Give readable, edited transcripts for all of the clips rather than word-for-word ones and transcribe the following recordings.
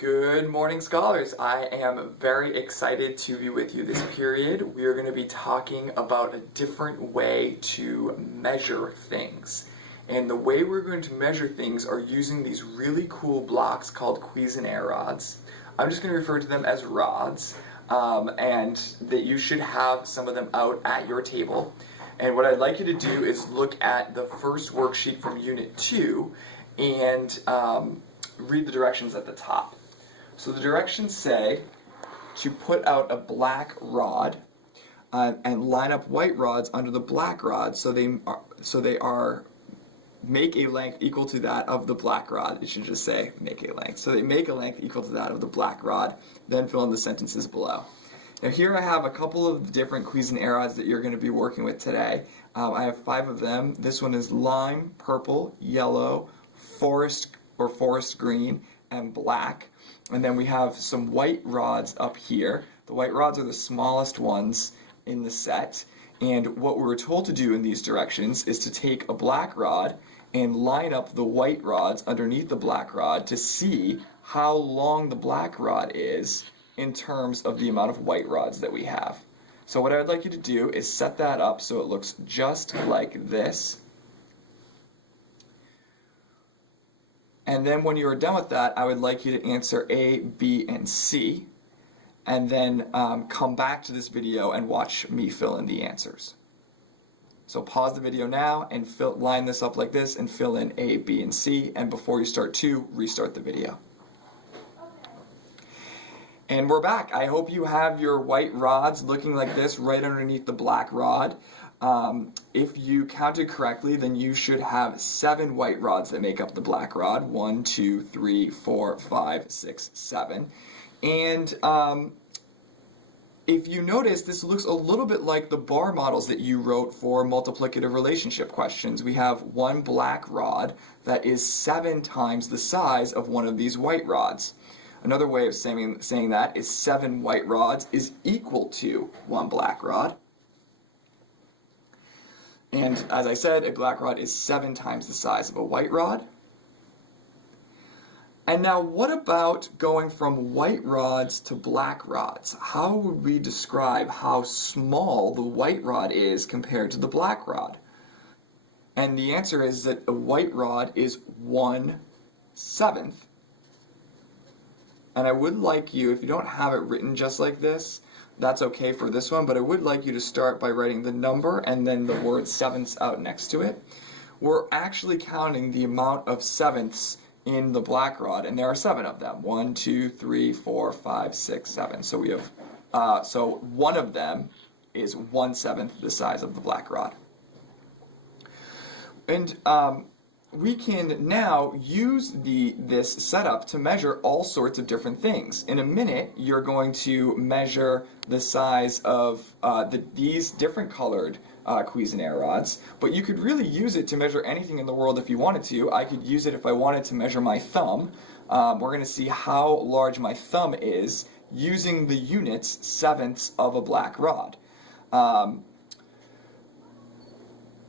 Good morning, scholars. I am very excited to be with you this period. We are going to be talking about a different way to measure things. And the way we're going to measure things are using these really cool blocks called Cuisenaire rods. I'm just going to refer to them as rods, and that you should have some of them out at your table. And what I'd like you to do is look at the first worksheet from Unit 2 and read the directions at the top. So the directions say to put out a black rod and line up white rods under the black rod so they make a length equal to that of the black rod. It should just say make a length. So they make a length equal to that of the black rod, then fill in the sentences below. Now here I have a couple of different Cuisenaire rods that you're going to be working with today. I have 5 of them. This one is lime, purple, yellow, forest green, and black. And then we have some white rods up here. The white rods are the smallest ones in the set. And what we were told to do in these directions is to take a black rod and line up the white rods underneath the black rod to see how long the black rod is in terms of the amount of white rods that we have. So what I would like you to do is set that up so it looks just like this. And then when you're done with that, I would like you to answer A, B, and C, and then come back to this video and watch me fill in the answers. So pause the video now and line this up like this and fill in A, B, and C, and before you start 2, restart the video. And we're back. I hope you have your white rods looking like this right underneath the black rod. If you counted correctly, then you should have 7 white rods that make up the black rod. 1, 2, 3, 4, 5, 6, 7. And if you notice, this looks a little bit like the bar models that you wrote for multiplicative relationship questions. We have one black rod that is 7 times the size of one of these white rods. Another way of saying that is 7 white rods is equal to 1 black rod. And as I said, a black rod is 7 times the size of a white rod. And now what about going from white rods to black rods? How would we describe how small the white rod is compared to the black rod? And the answer is that a white rod is 1/7. And I would like you, if you don't have it written just like this, that's okay for this one, but I would like you to start by writing the number and then the word sevenths out next to it. We're actually counting the amount of sevenths in the black rod, and there are 7 of them. 1, 2, 3, 4, 5, 6, 7. So we have, so one of them is 1/7 the size of the black rod. And we can now use this setup to measure all sorts of different things. In a minute, you're going to measure the size of these different colored Cuisenaire rods, but you could really use it to measure anything in the world if you wanted to. I could use it if I wanted to measure my thumb. We're going to see how large my thumb is using the units 7ths of a black rod.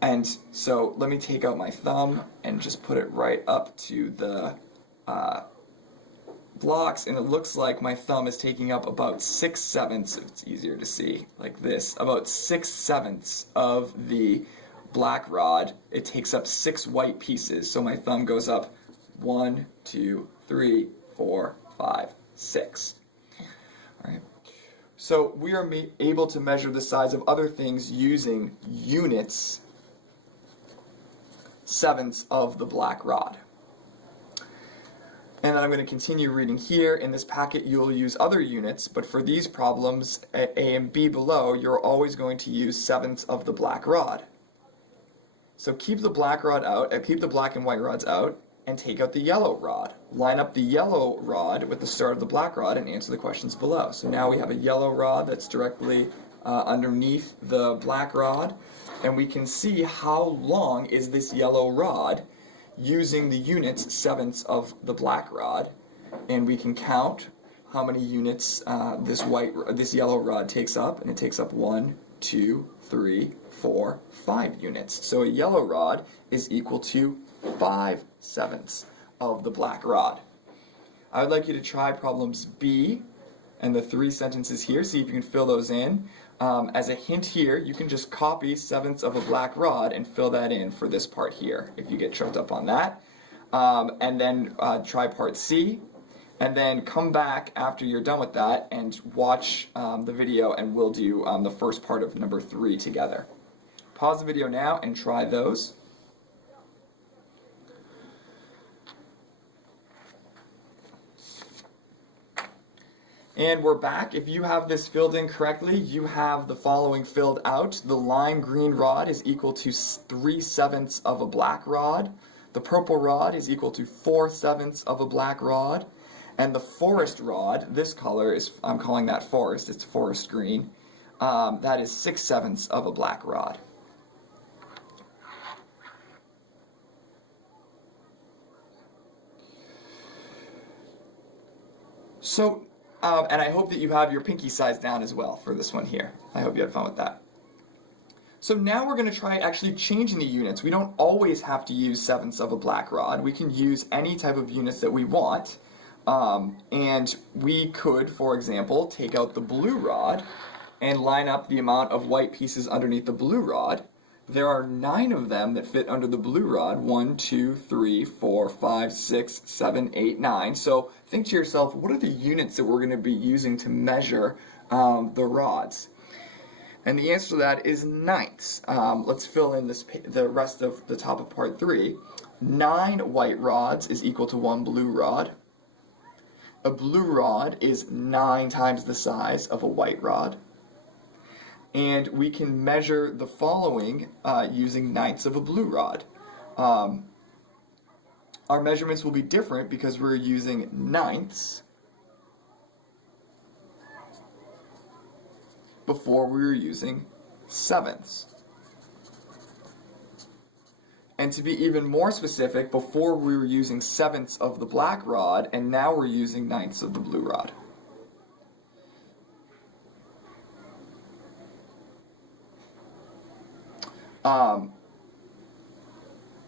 And so let me take out my thumb and just put it right up to the blocks, and it looks like my thumb is taking up about 6/7, if it's easier to see, like this, about 6/7 of the black rod. It takes up 6 white pieces, so my thumb goes up 1, 2, 3, 4, 5, 6. All right. So we are able to measure the size of other things using units 7ths of the black rod. And then I'm going to continue reading here. In this packet you'll use other units, but for these problems, A and B below, you're always going to use 7ths of the black rod. So keep the black rod out, keep the black and white rods out, and take out the yellow rod. Line up the yellow rod with the start of the black rod and answer the questions below. So now we have a yellow rod that's directly underneath the black rod, and we can see how long is this yellow rod using the units 7ths of the black rod, and we can count how many units this yellow rod takes up, and it takes up 1, 2, 3, 4, 5 units. So a yellow rod is equal to 5/7 of the black rod. I would like you to try problems B and the 3 sentences here, see if you can fill those in. As a hint here, you can just copy 7ths of a black rod and fill that in for this part here, if you get tripped up on that. And then try part C, and then come back after you're done with that and watch the video, and we'll do the first part of number 3 together. Pause the video now and try those. And we're back. If you have this filled in correctly, you have the following filled out. The lime green rod is equal to 3/7 of a black rod. The purple rod is equal to 4/7 of a black rod. And the forest rod, this color is, I'm calling that forest, it's forest green, that is 6/7 of a black rod. So, and I hope that you have your pinky size down as well for this one here. I hope you had fun with that. So now we're going to try actually changing the units. We don't always have to use 7ths of a black rod. We can use any type of units that we want. And we could, for example, take out the blue rod and line up the amount of white pieces underneath the blue rod. There are 9 of them that fit under the blue rod. 1, 2, 3, 4, 5, 6, 7, 8, 9. So think to yourself, what are the units that we're going to be using to measure the rods? And the answer to that is 9ths. Let's fill in the rest of the top of part 3. 9 white rods is equal to 1 blue rod. A blue rod is 9 times the size of a white rod. And we can measure the following using 9ths of a blue rod. Our measurements will be different because we're using 9ths before we were using 7ths. And to be even more specific, before we were using 7ths of the black rod, and now we're using 9ths of the blue rod.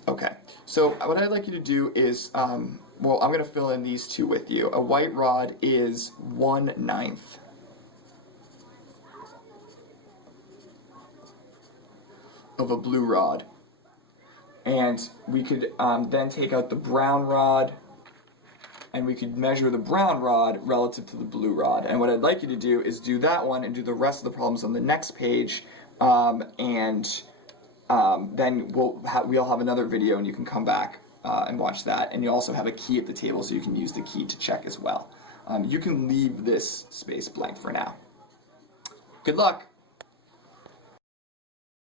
Okay, so what I'd like you to do is, well, I'm going to fill in these 2 with you. A white rod is 1/9 of a blue rod. And we could then take out the brown rod, and we could measure the brown rod relative to the blue rod. And what I'd like you to do is do that one and do the rest of the problems on the next page, then we'll have another video and you can come back and watch that. And you also have a key at the table so you can use the key to check as well. You can leave this space blank for now. Good luck!